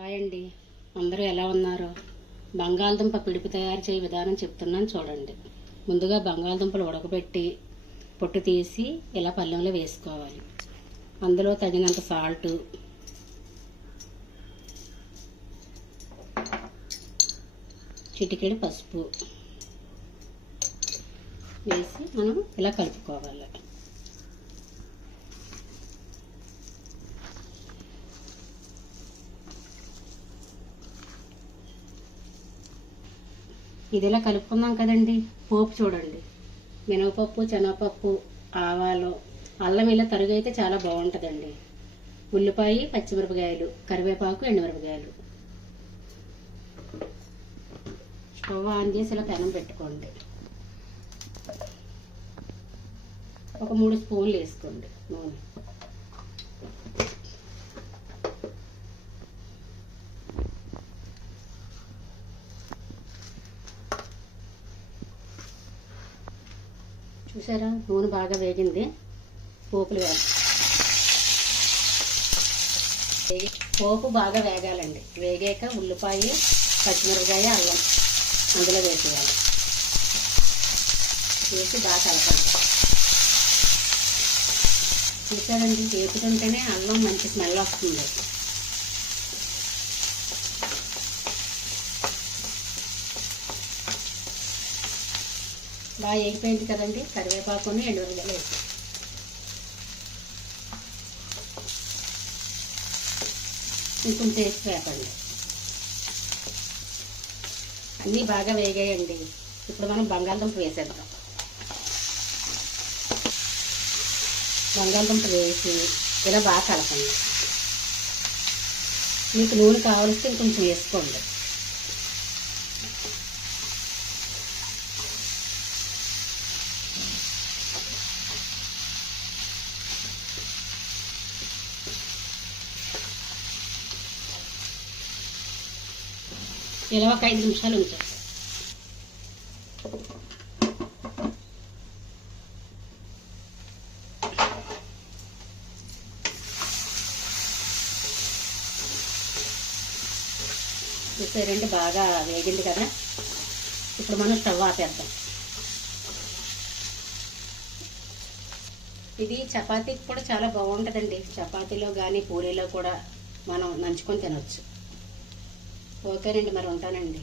Hi అండి అందరూ ఎలా ఉన్నారు? బంగాళదుంప పిడుపు తయారు చేయ విధానం చెప్తున్నాను చూడండి. ముందుగా బంగాళదుంపలు ఉడకబెట్టి పొట్టు తీసి ఇలా పళ్ళెంలో వేసుకోవాలి. అందులో తగినంత సాల్ట్ చిటికెడు పసుపు వేసి మనం ఇలా కలుపుకోవాలి. ఇది ఇలా కలుపుకున్నాం కదండి. పోపు చూడండి. మినపప్పు శనగపప్పు ఆవాలు అల్లం ఇలా తరుగు అయితే చాలా బాగుంటుందండి. ఉల్లిపాయ పచ్చిమిరపకాయలు కరివేపాకు ఎండుమిరపకాయలు. స్టవ్ ఆన్ చేసి ఇలా పెనం పెట్టుకోండి. ఒక మూడు స్పూన్లు వేసుకోండి నూనె. చూసారా? నూనె బాగా వేగింది. పోపులు వేగి- పోపు బాగా వేగాలండి. వేగాక ఉల్లిపాయ పచ్చిమిరపకాయ అల్లం అందులో వేసేయాలి. వేసి బాగా కలపాలి. చూసారండి? వేపుతుంటేనే అల్లం మంచి స్మెల్ వస్తుంది. బాగా వేగిపోయింది కదండి. కరివేపాకుని ఎండుమిరపకాయలు వేసి. ఇంకొంచెం చేసి వేపండి. అన్నీ బాగా వేగాయండి. ఇప్పుడు మనం బంగాళదుంప వేసేద్దాం. బంగాళదుంప వేసి ఇలా బాగా కలపండి. మీకు నూనె కావలిస్తే ఇంకొంచెం వేసుకోండి. ఇలా ఒక ఐదు నిమిషాలు ఉంచాలి. రెండు బాగా వేగింది కదా. ఇప్పుడు మనం స్టవ్ ఆపేద్దాం. ఇది చపాతీకి కూడా చాలా బాగుంటుందండి. చపాతీలో కానీ పూరీలో కూడా మనం నంచుకొని తినవచ్చు ఓకేనండి మరి ఉంటానండి.